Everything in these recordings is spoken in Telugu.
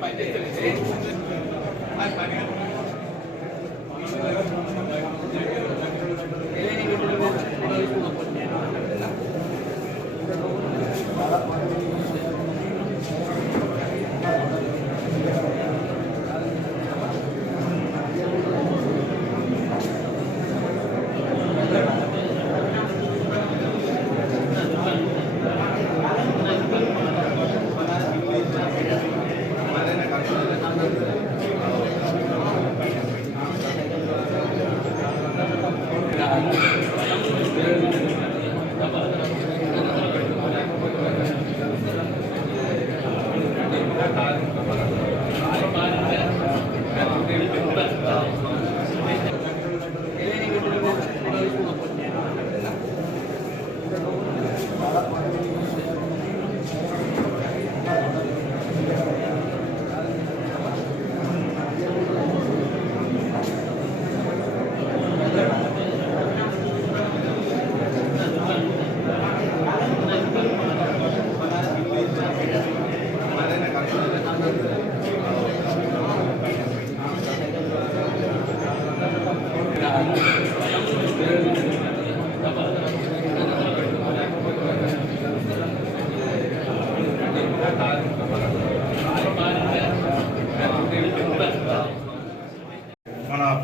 మన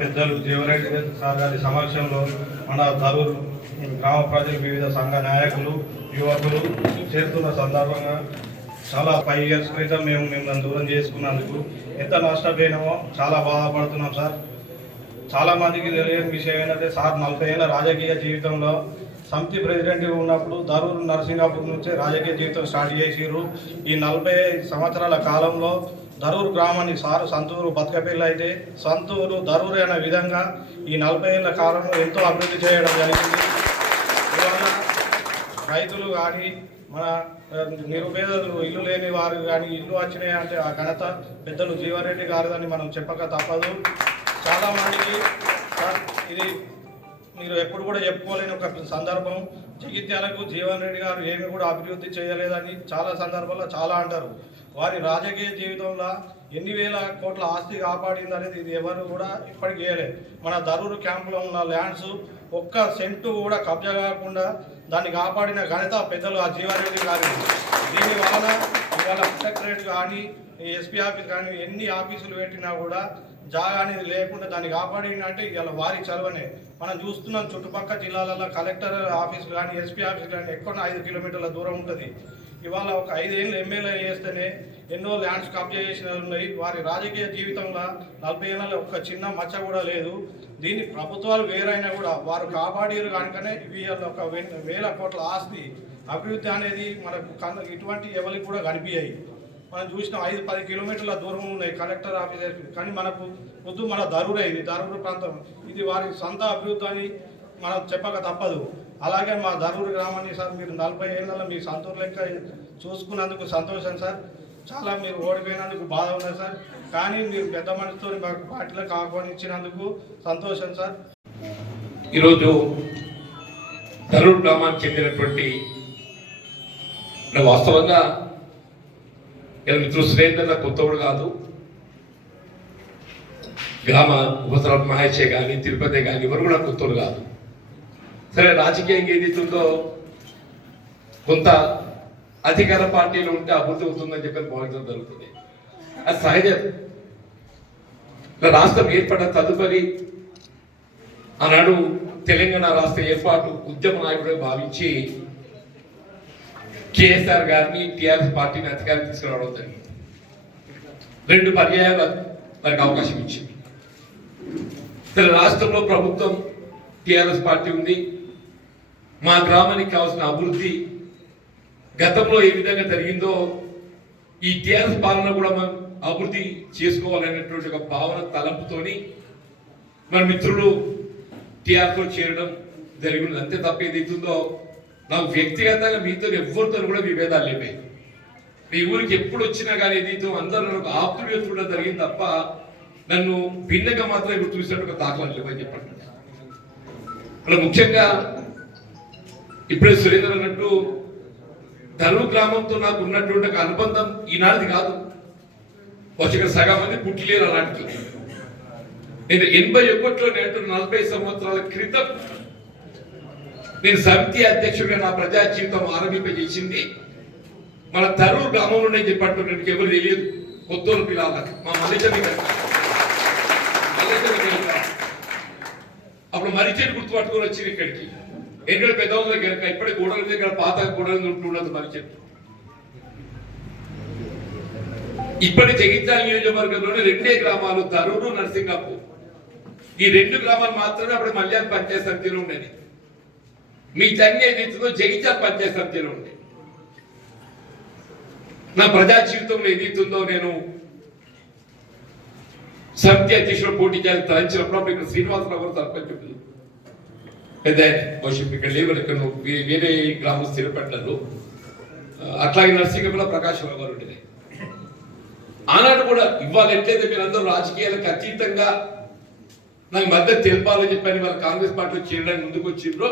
పెద్దలు జీవరెడ్డి సార్ గారి సమక్షంలో మన దరూర్ గ్రామ ప్రజలు వివిధ సంఘ నాయకులు యువకులు చేరుతున్న సందర్భంగా చాలా 5 years క్రితం మేము మిమ్మల్ని దూరం చేసుకున్నందుకు ఎంత నష్టపోయినామో చాలా బాధపడుతున్నాం సార్. చాలామందికి తెలియని విషయం ఏంటంటే సార్ 40 ఏళ్ళ రాజకీయ జీవితంలో సమితి ప్రెసిడెంట్ ఉన్నప్పుడు దరూర్ నరసింగాపూర్ నుంచే రాజకీయ జీవితం స్టార్ట్ చేసిర్రు. ఈ 40 సంవత్సరాల కాలంలో దరూర్ గ్రామాన్ని సారు సంతూరు బతకపల్లి అయితే సంతూరు దరూరు అనే విధంగా ఈ 40 ఏళ్ళ కాలంలో ఎంతో అభివృద్ధి చేయడం జరిగింది. ఇవాళ రైతులు కానీ మన నిరుపేదలు ఇల్లు లేని వారు కానీ ఇల్లు వచ్చినాయి అంటే ఆ ఘనత పెద్దలు జీవారెడ్డి గారిదని మనం చెప్పక తప్పదు. చాలామందికి ఇది మీరు ఎప్పుడు కూడా చెప్పుకోలేని ఒక సందర్భం. జగిత్యాలకు జీవన్ రెడ్డి గారు ఏమి కూడా అభివృద్ధి చేయలేదని చాలా సందర్భాల్లో చాలా అంటారు. వారి రాజకీయ జీవితంలో ఎన్ని వేల కోట్ల ఆస్తి కాపాడింది అనేది ఇది ఎవరు కూడా ఇప్పటికి చేయలేదు. మన దరూరు క్యాంపులో ఉన్న ల్యాండ్స్ ఒక్క సెంటు కూడా కబ్జా కాకుండా దాన్ని కాపాడిన ఘనత పెద్దలు ఆ జీవారెడ్డి గారి. దీని వలన ఇవాళ కలెక్టరేట్ కానీ ఎస్పీ ఆఫీస్ కానీ ఎన్ని ఆఫీసులు పెట్టినా కూడా జాగా అనేది లేకుండా దాన్ని కాపాడిందంటే ఇవాళ వారి చలవనే. మనం చూస్తున్నాం చుట్టుపక్కల జిల్లాలలో కలెక్టర్ ఆఫీసులు కానీ ఎస్పీ ఆఫీసులు కానీ ఎక్కువ 5 కిలోమీటర్ల దూరం ఉంటుంది. ఇవాళ ఒక 5 ఏళ్ళు ఎమ్మెల్యే చేస్తేనే ఎన్నో ల్యాండ్స్ కబ్జా చేసిన ఉన్నాయి. వారి రాజకీయ జీవితంలో 40 ఏళ్ళలో ఒక్క చిన్న మచ్చ కూడా లేదు. దీన్ని ప్రభుత్వాలు వేరైనా కూడా వారు కాపాడారు కనుకనే ఇవి ఒక 1000 కోట్ల ఆస్తి అభివృద్ధి అనేది మనకు ఇటువంటి ఎవరికి కూడా కనిపించాయి. మనం చూసిన 5-10 కిలోమీటర్ల దూరం ఉన్నాయి కలెక్టర్ ఆఫీసర్. కానీ మనకు పొద్దు మన దరూరే, ఇది దరూరు ప్రాంతం, ఇది వారి సొంత అభివృద్ధి అని మనం చెప్పక తప్పదు. అలాగే మా దరూరు గ్రామాన్ని సార్ మీరు 40 ఏళ్ళలో మీ సంతూరు లెక్క చూసుకున్నందుకు సంతోషం సార్. చాలా మీరు ఓడిపోయినందుకు బాధ ఉన్నది సార్. కానీ మీరు పెద్ద మనసుతో మాకు పార్టీలకు ఆహ్వానించినందుకు సంతోషం సార్. ఈరోజు దరూరు గ్రామానికి చెందినటువంటి వాస్తవంగా మిత్రుడు సురేంద్ర కొత్తవాడు కాదు. గ్రామ ఉపసర మహేషే కానీ తిరుపతి కానీ ఎవరు కూడా కొత్తవాడు కాదు. సరే, రాజకీయంగా ఏదైతుందో కొంత అధికార పార్టీలు ఉంటే అభివృద్ధి అవుతుందని చెప్పి భావించడం జరుగుతుంది. అది సహజం. రాష్ట్రం ఏర్పడిన తదుపరి ఆనాడు తెలంగాణ రాష్ట్ర ఏర్పాటు ఉద్యమ నాయకుడిగా భావించి కేసీఆర్ గారిని టీఆర్ఎస్ పార్టీని అధికారం తీసుకురావడం జరిగింది. 2 పర్యాయాలు వారికి అవకాశం ఇచ్చింది. రాష్ట్రంలో ప్రభుత్వం టీఆర్ఎస్ పార్టీ ఉంది. మా గ్రామానికి కావాల్సిన అభివృద్ధి గతంలో ఏ విధంగా జరిగిందో ఈ టీఆర్ఎస్ పాలన కూడా మనం అభివృద్ధి చేసుకోవాలనేటువంటి ఒక భావన తలంపుతోని మన మిత్రులు టీఆర్ఎస్లో చేరడం జరిగింది. అంతే తప్ప ఏదైతుందో నాకు వ్యక్తిగతంగా మీతో ఎవరితో కూడా విభేదాలు లేవే. మీ ఊరికి ఎప్పుడు వచ్చినా కానీ ఏదైతే అందరూ నాకు ఆప్తుడిగా చూడడం జరిగింది తప్ప నన్ను భిన్నగా మాత్రం ఇప్పుడు చూసినట్టు ఒక దాఖలాలు లేవని చెప్పండి. అలా ముఖ్యంగా ఇప్పుడే సురేంద్ర అన్నట్టు దరూరు గ్రామంతో నాకు ఉన్నటువంటి ఒక అనుబంధం ఈనాటిది కాదు. ఇక్కడ సగం మంది పుట్టిలేరు అలాంటి. నేను 81లో నేటు 40 సంవత్సరాల క్రితం నేను సమితి అధ్యక్షుడిగా నా ప్రజా జీవితం ఆరంభింపజేసింది మన తరూరు గ్రామంలోనే చెప్పట్టు నాకు ఎవరు తెలియదు. కొత్తూరు పిల్లలకు మా మల్లేశ్వరి అప్పుడు మరిచేటి గుర్తు పట్టుకొని వచ్చింది ఇక్కడికి. ఎక్కడ పెద్దవాళ్ళ దగ్గర ఇప్పటి గోడల దగ్గర పాత గోడలు ఉంటున్నది మరిచేటి. ఇప్పటి జగిత్యాల నియోజకవర్గంలోని 2 గ్రామాలు తరూరు, నరసింగాపూర్. ఈ 2 గ్రామాలు మాత్రమే అప్పుడు మల్యాల పంచాయత్ సమితిలో ఉండేది. మీ తన్ని ఏదైతుందో జగిత్యాల పంచాయత్ సమితిలో ఉండేది. నా ప్రజా జీవితంలో ఏదైతుందో నేను సమితి అధ్యక్షుడు పోటీ చేయాలి తలంచినప్పుడు ఇక్కడ శ్రీనివాసరావు సర్పంచ్ పెద్ద భవిష్యత్తు ఇక్కడ లేవు, ఇక్కడ వేరే గ్రామం స్థిరపడ్డారు. అట్లాగే నరసింగంలో ప్రకాశరావు గారు ఉండేది. ఆనాడు కూడా ఇవాళ ఎట్లయితే మీరందరూ రాజకీయాలకు అతీతంగా నాకు మద్దతు తెలపాలని చెప్పని వాళ్ళ కాంగ్రెస్ పార్టీలో చేరడానికి ముందుకు వచ్చిండ్రో,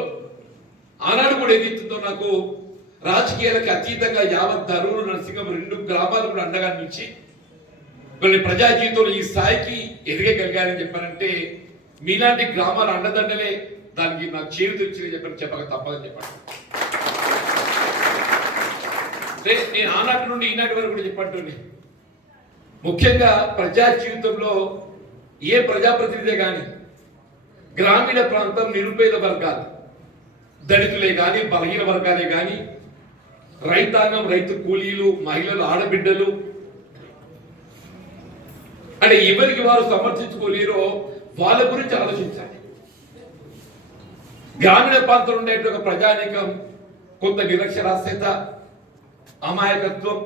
ఆనాడు కూడా ఏదైతుందో నాకు రాజకీయాలకు అతీతంగా యావత్ తరూరు, నరసింగం 2 గ్రామాలు కూడా అండగా నుంచి కొన్ని ప్రజా జీవితంలో ఈ స్థాయికి ఎదగగలిగారని చెప్పారంటే మీలాంటి గ్రామాల అండదండలే దానికి నాకు చేరు తెచ్చి చెప్పక తప్పదని చెప్పండి. నేను ఆనాటి నుండి ఈనాటి వరకు కూడా చెప్పండి, ముఖ్యంగా ప్రజా జీవితంలో ఏ ప్రజాప్రతినిధే కానీ గ్రామీణ ప్రాంతం నిరుపేద వర్గాలు, దళితులే కానీ బలహీన వర్గాలే కానీ రైతాంగం, రైతు కూలీలు, మహిళలు, ఆడబిడ్డలు అంటే ఎవరికి వారు సమర్థించుకోలేరో వాళ్ళ గురించి ఆలోచించాలి. గ్రామీణ ప్రాంతంలో ఉండేటువంటి ప్రజానీకం కొంత నిరక్షరాస్యత, అమాయకత్వం,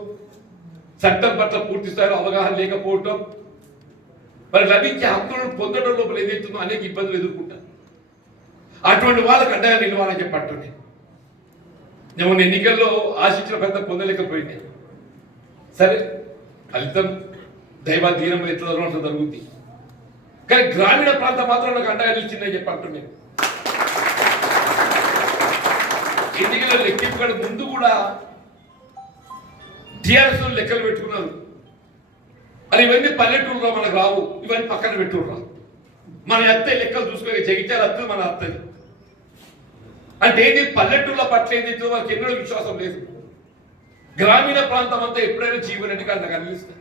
చట్టం పట్ల పూర్తి స్థాయిలో అవగాహన లేకపోవటం, మరి లభించే హక్కులను పొందడం లోపల ఏదైతుందో అనేక ఇబ్బందులు ఎదుర్కొంటారు. అటువంటి వాళ్ళకి అండగా నిలవాలని చెప్పండి. నేను ఎన్నికల్లో ఆశించిన పెద్ద పొందలేకపోయింది. సరే ఫలితం దైవాధీనం ఎట్లా జరుగుతుంది, కానీ గ్రామీణ ప్రాంతం మాత్రం నాకు అండగా నిలిచిందని చెప్పండి. ఎన్నికల లెక్కింపు ముందు కూడా టీఆర్ఎస్ లెక్కలు పెట్టుకున్నారు. అది ఇవన్నీ పల్లెటూరులో మనకు రావు, ఇవన్నీ పక్కన పెట్టుర్రా. మన అత్తే లెక్కలు చూసుకోక జగిత్యాల అత్త మన అత్తది అంటే ఏంటి, పల్లెటూరుల పట్ల ఏదైతే వాళ్ళకి ఎన్నడూ విశ్వాసం లేదు. గ్రామీణ ప్రాంతం అంతా ఎప్పుడైనా జీవనరెడ్డికి అంత కనిపిస్తుంది.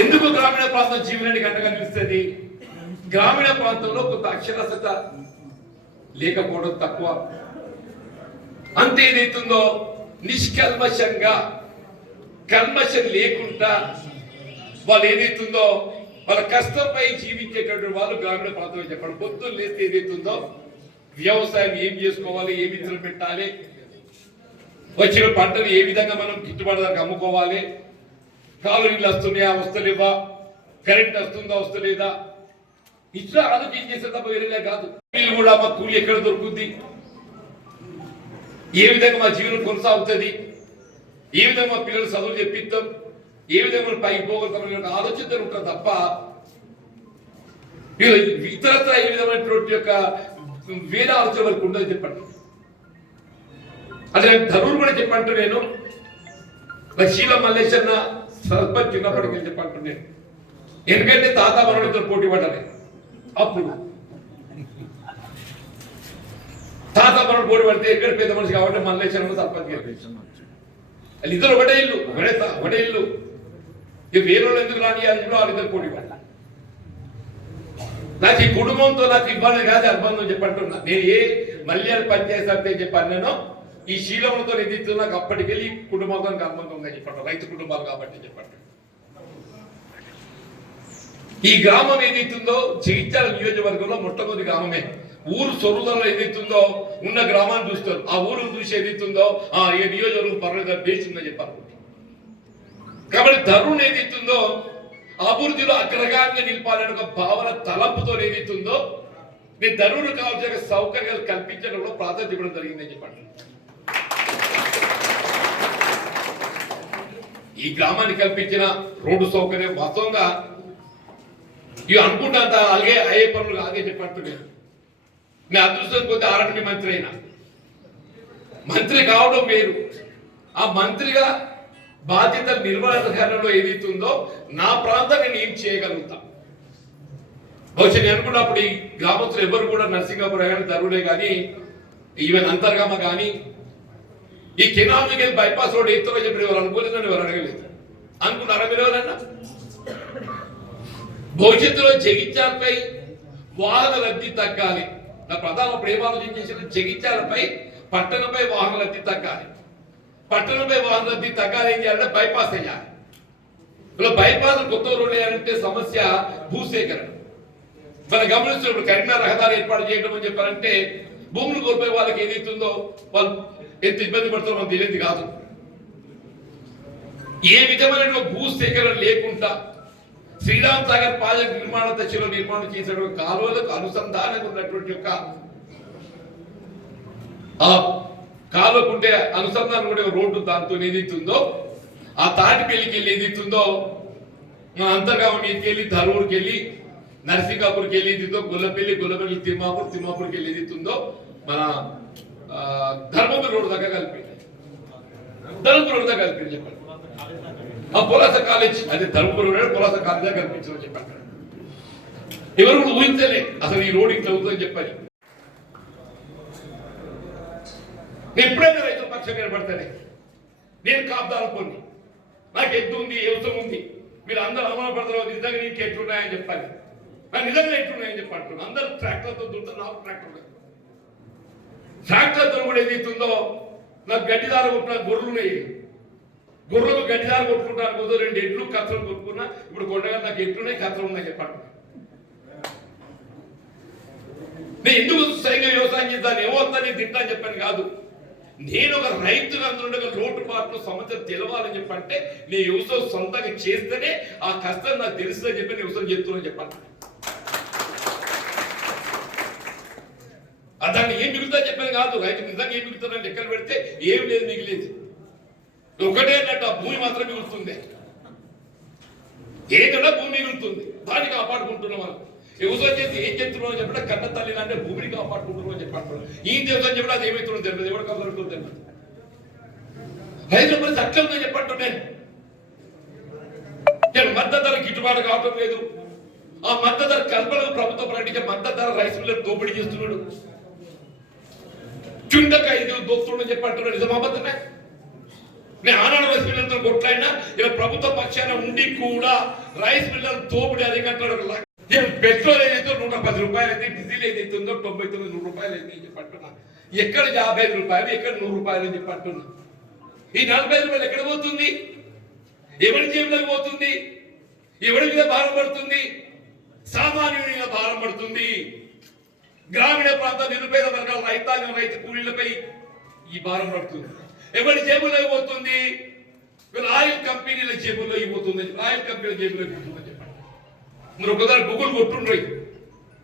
ఎందుకు గ్రామీణ ప్రాంతం జీవనరెడ్డికి అంత కనిపిస్తుంది? గ్రామీణ ప్రాంతంలో కొంత అక్షరాస్యత లేకపోవడం తక్కువ. అంతే ఏదైతుందో నిష్కల్మషంగా కల్మషం లేకుండా వాళ్ళు ఏదైతుందో వాళ్ళ కష్టంపై జీవించేటటువంటి వాళ్ళు గ్రామీణ ప్రాంతంలో చెప్పండి. పొద్దున్న లేస్తే ఏదైతుందో వ్యవసాయం ఏం చేసుకోవాలి, ఏ విధులు పెట్టాలి, వచ్చిన పంటలు ఏ విధంగా మనం గిట్టుబాటు దాకా అమ్ముకోవాలి, కాలు నీళ్ళు వస్తున్నాయా వస్తలేవా, కరెంట్ వస్తుందా వస్తలేదా, ఇట్లా ఆలోచన చేసే తప్ప వేరేలే కాదు. వీళ్ళు కూడా మా కూలి ఎక్కడ దొరుకుతుంది, ఏ విధంగా మా జీవనం కొనసాగుతుంది, ఏ విధంగా మా పిల్లలు చదువులు చెప్పిద్దాం, ఏ విధంగా పైకి పోగలుగుతాం ఆలోచన ఉంటారు తప్ప ఇతరత్ర ఏ విధమైనటువంటి యొక్క వేరే ఆలోచన వరకు ఉండదు చెప్పండి. అదే ధరువులు కూడా చెప్పంటు నేను శీల మల్లేశ్వర సర్పంచ్ చిన్నప్పటికీ చెప్పంటు నేను, ఎందుకంటే తాత మనతో పోటీ పడాలి. అప్పుడు తాత మనం పోటీ పడితే ఎక్కడ పెద్ద మనిషి కాబట్టి మల్లేశ్వరం సర్పంచ్ వాళ్ళు ఇద్దరు ఒకటే ఇల్లు, ఒకటే ఇల్లు. ఇక వేరే వాళ్ళు ఎందుకు రాని వాళ్ళిద్దరు పోటీ పడాలి. నాకు ఈ కుటుంబంతో నాకు ఇబ్బంది కాదు, అనుబంధం చెప్పంటున్నా. నేను ఏ మల్యాల పంచాయతీ సమితి చెప్పాను నేను ఈ శీలములతో ఎదుగుతూ నాకు అప్పటికెళ్ళి కుటుంబంతో అనుబంధం ఉందని చెప్పండి. రైతు కుటుంబాలు కాబట్టి చెప్పండి. ఈ గ్రామం ఏదైతుందో జగిత్యాల నియోజకవర్గంలో మొట్టమొదటి గ్రామమే. ఊరు సొరుదలో ఏదైతుందో ఉన్న గ్రామాన్ని చూస్తారు, ఆ ఊరు చూసి ఏదైతుందో ఈ నియోజకవర్గం పర్లేదు బేస్ ఉందని చెప్పారు. కాబట్టి ధరువును ఏదైతుందో అభివృద్ధిలో అగ్రగామిగా నిలపాలని ఒక భావన తలంపుతో ఏదైతుందో నేను ధరువును కావాల్సిన సౌకర్యాలు కల్పించడంలో ప్రాధాన్యత ఇవ్వడం జరిగిందని చెప్పండి. ఈ గ్రామానికి కల్పించిన రోడ్డు సౌకర్యం వాస్తవంగా ఇవి అనుకుంటా అలాగే అయ్యే పనులు అలాగే చెప్పంటున్నాను. నేను అదృష్టం కొద్ది ఆర్ఎండ్బి మంత్రి అయినా, మంత్రి కావడం వేరు. ఆ మంత్రిగా బాధ్యతల నిర్వహణలో ఏదైతుందో నా ప్రాంతాన్ని నేను చేయగలుగుతా. బహుశా నేను అనుకున్నప్పుడు ఈ గ్రామస్తులు ఎవరు కూడా నరసింగాపురం కానీ ధరుడే కానీ ఈవెన్ అంతర్గామ కానీ ఈ కెనాల్ మిగిలి బైపాస్ రోడ్ ఎత్తులో చెప్పి ఎవరు అనుకోలేదని ఎవరు అడగలేదు. అనుకున్నారా మీరు ఎవరన్నా? భవిష్యత్తులో జగిత్యాలపై వాహన రద్దీ తగ్గాలి. నా ప్రధాన ఇప్పుడు ఆలోచన చేసిన జగిత్యాలపై పట్టణంపై వాహన రద్దీ తగ్గాలి. పట్టణంపై వాహన రద్దీ తగ్గాలి ఏం చేయాలంటే బైపాస్ వేయాలి. ఇలా బైపాస్ కొత్త రోడ్డు వేయాలంటే సమస్య భూసేకరణ. మనం గమనిస్తున్నప్పుడు కరీంనగర్ రహదారి ఏర్పాటు చేయడం అని చెప్పారంటే భూములు కోల్పోయే వాళ్ళకి ఏదైతుందో వాళ్ళు ఎంత ఇబ్బంది పడుతుందో మనకు తెలియదు కాదు. ఏ విధమైన భూసేకరణ లేకుండా శ్రీరామ్ సాగర్ ప్రాజెక్ట్ నిర్మాణ దశలో నిర్మాణం చేసిన కాలువలకు అనుసంధానంగా ఉన్నటువంటి యొక్క ఆ కాలువకుంటే అనుసంధానం కూడా రోడ్డు దాంతో ఏదైతుందో ఆ తాటిపల్లికి వెళ్ళి ఏదైతుందో మన అంతర్గామ మీదకి వెళ్ళి ధరూరుకి వెళ్ళి నరసింగాపూర్కి వెళ్ళి ఏదైతుందో గొల్లపల్లి తిమ్మాపూర్కి వెళ్ళి ఏదైతుందో మన ధర్మపురి రోడ్డు దాకా కలిపి చెప్పండి. ఆ పొలాస కాలేజ్ అదే ధర్మపురి పొలాస కాలేజ్ దాకా కల్పించమని చెప్పండి. ఎవరు కూడా ఊహించలే అసలు ఈ రోడ్ ఇట్లా అవుతుందని చెప్పని. నేను ఎప్పుడైనా రైతుల పక్షం కనబడతానే. నేను కాపుదాల కొన్ని నాకు ఎత్తు ఉంది, వ్యవసాయం ఉంది. మీరు అందరూ అవమానపడతారు నిజంగా నీకు ఎట్లున్నాయని చెప్పాలి. నాకు నిజంగా ఎట్లున్నాయని చెప్పంటున్నాను. అందరూ ట్రాక్టర్తో దుంటారు, నాకు ట్రాక్టర్తో కూడా ఏదైతుందో నాకు గడ్డిదార కొట్టిన గొర్రెలు ఉన్నాయి. గొర్రెలు గడ్డిదార కొట్టుకుంటాను కోసం 2 ఎడ్లు కత్తలు కొట్టుకున్నా. ఇప్పుడు కొండగా నాకు ఎట్లున్నాయి కత్తలు ఉన్నాయి చెప్పండి. నేను ఎందుకు సరిగ్గా వ్యవసాయం చేస్తాను ఏమవుతా నేను తింటాను చెప్పాను కాదు. నేను ఒక రైతుగా అందులో లోటుపాట్లు సమస్యలు తెలవాలని చెప్పంటే నేను వ్యవసాయం సొంతంగా చేస్తేనే ఆ కష్టం నాకు తెలుస్తుందని చెప్పి నేను వ్యవసాయం చేస్తున్నాను చెప్పండి. దాన్ని ఏం మిగులుతా చెప్పాను కాదు. రైతు నిజంగా ఏం మిగులుతుందని లెక్కలు పెడితే ఏం లేదు, మిగిలేదు. ఒకటే అన్నట్టు ఆ భూమి మాత్రం మిగులుతుంది. ఏదైనా భూమి మిగులుతుంది, దాన్ని కాపాడుకుంటున్నాం మనం. వ్యవసాయం చేసి ఏం చేస్తున్నాం చెప్పడం కన్న తల్లి అంటే భూమిని కాపాడుకుంటున్నాం అని చెప్పంటున్నాం. ఈ వ్యవసాయం చెప్పడం అది ఏమవుతుందో తెలియదు, ఎవరు కాపాడుతుందో తెలియదు. రైతుల పరిస్థితి అట్లా ఉందని చెప్పంటున్నాను. మద్దతు ధర గిట్టుబాటు కావటం లేదు. ఆ మద్దతు ధర కల్పనకు ప్రభుత్వం ప్రకటించే మద్దతు ధర రైస్ మిల్లర్ దోపిడీ చేస్తున్నాడు. చుండకాయ దోస్తున్నాడు చెప్పంటున్నాడు. నిజమాబద్దమే. నేను ఆనాడు రైస్ మిల్లర్తో కొట్లాడినా ఇలా ప్రభుత్వ పక్షాన ఉండి కూడా రైస్ మిల్లర్ దోపిడీ అధికారులు పెట్రోల్ ఏదైతే 110 రూపాయలు అయితే, డీజిల్ ఏదైతే ఉందో 99 రూపాయలు అయితే చెప్పంటున్నా. ఎక్కడ 55 రూపాయలు, ఎక్కడ 100 రూపాయలు అని చెప్పంటున్నా. ఈ 45 రూపాయలు ఎక్కడ పోతుంది? ఎవరి జేబులోకి పోతుంది? ఎవరి మీద భారం పడుతుంది? సామాన్యుడి మీద భారం పడుతుంది. గ్రామీణ ప్రాంత నిరుపేద వర్గాల రైతాంగం, రైతు కూలీలపై ఈ భారం పడుతుంది. ఎవరి జేబులోకి పోతుంది? ఆయిల్ కంపెనీల జేబుల్లోకి పోతుంది. ఆయిల్ కంపెనీల జేబులోకి పోతుందని చెప్పండి. మీరు ఒకసారి గూగుల్ కొట్టుండ్రు.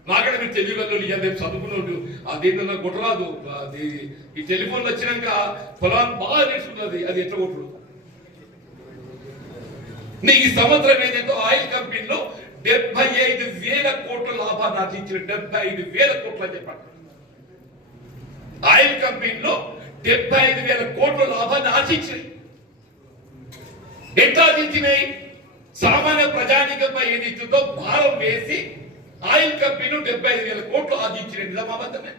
నాకంటే మీరు తెలియగలరు, రేపు చదువుకున్నాడు అదేంటన్నా కొట్టరాదు. అది ఈ టెలిఫోన్లు వచ్చినాక పొలాన్ని బాగా నేర్చుకున్నది, అది ఎట్లా కొట్టుడు. ఈ సంవత్సరం ఏదైతే ఆయిల్ కంపెనీలో 75,000 కోట్ల లాభాన్ని ఆర్జించిన 75,000 కోట్లు అని చెప్పండి. ఆయిల్ కంపెనీలో 75,000 కోట్ల లాభాన్ని ఆర్జించినాయి. ఎట్లా ఆర్జించినాయి? సామాన్య ప్రజానికంపై ఏదిస్తుందో భారం వేసి ఆయిల్ కంపెనీలు 75,000 కోట్లు ఆర్జించినాయి. నిజమాబద్దమే.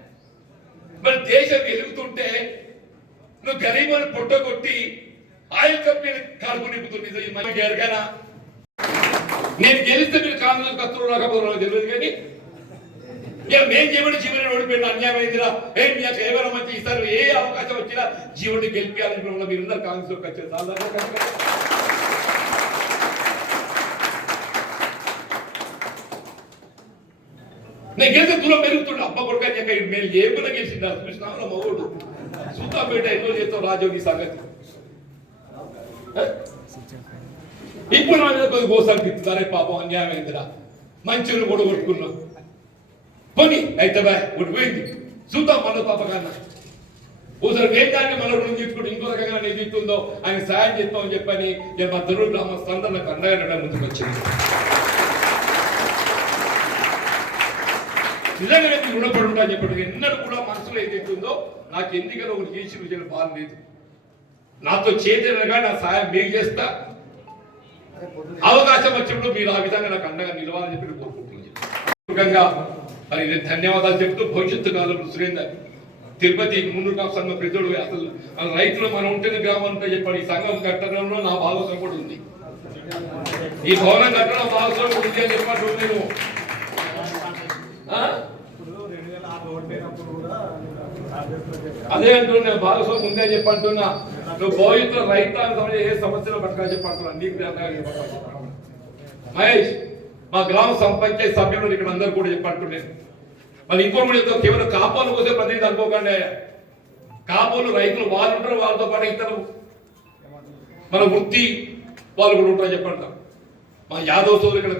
మరి దేశం ఎదుగుతుంటే నువ్వు గరీబుని పొట్టగొట్టి ఆయిల్ కంపెనీ కడుపు నింపుతుంది. ఎరగానా? నేను గెలిస్తే మీరు కాంగ్రెస్ కత్తులు రాకపోవడం తెలియదు కానీ మేము జీవుడి జీవన ఓడిపోయిన అన్యాయమైందిరా. ఏమైనా మంచి ఈసారి ఏ అవకాశం వచ్చినా జీవుడిని గెలిపించాలని మీరున్నారు కాంగ్రెస్ లోకి వచ్చారు. నేను గెలిస్తే దూరం పెరుగుతుండే. అబ్బ కొడుక మేము ఏమైనా గెలిచిందా చూసినా మగోడు సూతాపేట ఎన్నో చేస్తాం రాజోగి సంగతి. ఇప్పుడు నా మీద కొద్దిగా గోసనిపిస్తుందరే పాపం అన్యాయమైందిరా. మంచిని కూడా కొట్టుకున్నాం పోనీ అయితే బాయ్ ఉడిపోయింది చూద్దాం మన పాప కన్నా. ఓసారి వేదాన్ని మన రుణం తీసుకుంటూ ఇంకో రకంగా ఏదైతుందో ఆయన సాయం చేస్తామని చెప్పని మా ధరుడు గ్రామస్తులందరూ నాకు అండగా ముందుకు వచ్చింది. నిజంగా నేను రుణపడి ఉంటాను చెప్పండి. ఎన్నడూ కూడా మనసులో ఏదైతుందో నాకు ఎందుకని ఒకటి చేసి విజయం బాధ లేదు. నాతో చేతనగా నా సాయం మీకు చేస్తా. అవకాశం వచ్చినప్పుడు మీరు ఆ విధంగా నాకు అండగా నిలవాలని చెప్పి కోరుకుంటున్నాను. మరి నేను ధన్యవాదాలు చెప్తూ భవిష్యత్తు కాలంలో సురేందర్ తిరుపతి మున్నూరు సంఘం పెద్దోడు అసలు రైతులు మనం ఉంటుంది గ్రామం ఉంటే చెప్పాడు. ఈ సంఘం కట్టడంలో నా భాగస్వామ్యం కూడా ఉంది, ఈ భవనం కట్టడం భాగస్వామ్యం కూడా ఉంది అని చెప్పాడు. నేను అదే అంటున్నా, భాగస్వామ్యం ఉంది అని చెప్పంటున్నా. నువ్వు భవిష్యత్తులో రైతాంగం ఏ సమస్యలు పట్టుకొని చెప్పంటున్నా. నీకు మహేష్ మా గ్రామ పంచాయతీ సభ్యులు ఇక్కడ అందరూ కూడా చెప్పంటున్నాను. మళ్ళీ ఇంకో కేవలం కాపాలు కోసం ప్రతినిధి అనుకోకండి. కాపులు రైతులు వాళ్ళు ఉంటారు, వాళ్ళతో పాటు ఇతరు మన వృత్తి వాళ్ళు కూడా ఉంటారు చెప్పండి. మా యాదవ్ సోదరు ఇక్కడ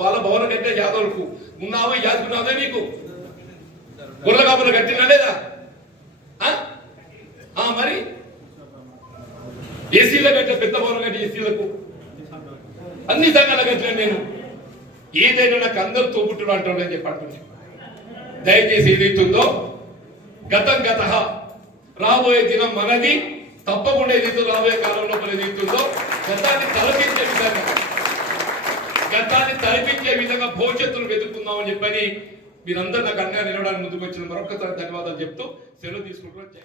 బాల భవనం కంటే యాదవులకు ఉన్నావా, యాదుకున్నావా నీకు గొర్రెల కాపులు కట్టినా లేదా? మరి ఏసీలో కట్టే పెద్ద భవనం కట్టే ఏసీలకు అన్ని సంఘాలు కట్టినా నేను. ఏదైనా నాకు అందరూ తోబుట్టులు అంటాడని చెప్పండి. దయచేసి ఏదైతుందో గతం గత, రాబోయే దినం మనది. తప్పకుండా ఏదైతే రాబోయే కాలంలో ఏదైతుందో గతాన్ని తలపించే విధంగా భవిష్యత్తును వెతుక్కుందామని చెప్పని మీరందరూ నాకు అండగా నిలవడానికి ముందుకు వచ్చిన మరొకసారి ధన్యవాదాలు చెప్తూ సెలవు తీసుకుంటున్నాను.